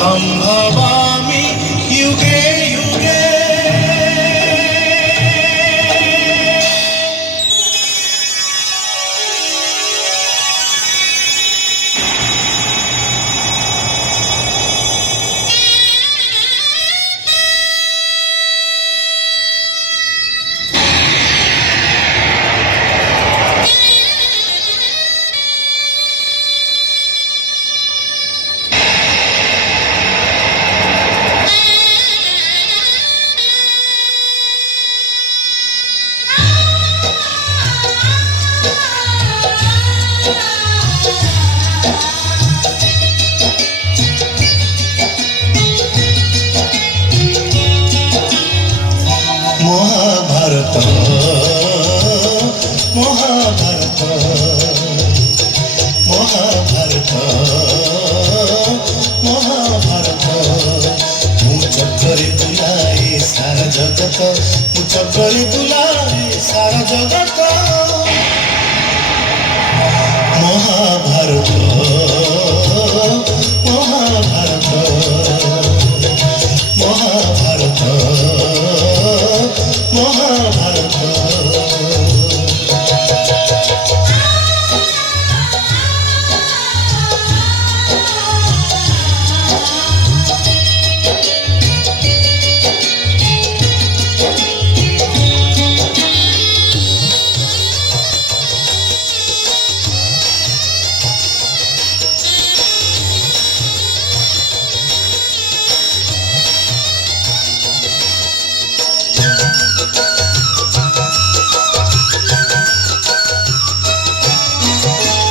सम्भवामि युगे युगे। महाभारत महाभारत महाभारत महाभारत मु चक्कर बुलाए सारा जगत मु चक्कर बुलाए सारा जगत महाभारत महाभारत महाभारत महाभारत।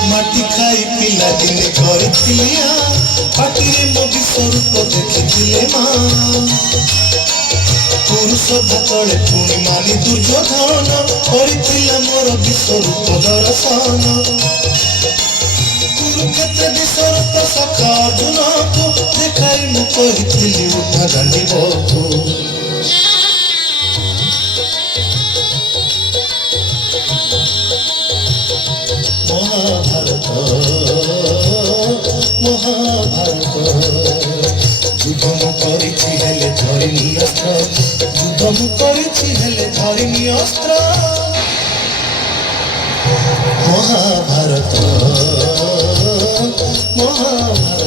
माटी खाई पिला दिने करथिलिया पाटिरे मो विश्वरूप देखिथिले माँ पुरुष भातले पुणी मानी दुर्योधन करथिला मोर विश्वरूप दर्शन कुरुक्षेत्र विश्वरूप सखा अर्जुन को देखाई मु कहिथिली उठा दांडी बको। महाभारत महाभारत युद्ध मु करिछि हेले धरिनी अस्त्र युद्ध मु करिछि हेले धरिनी अस्त्र महाभारत महाभारत।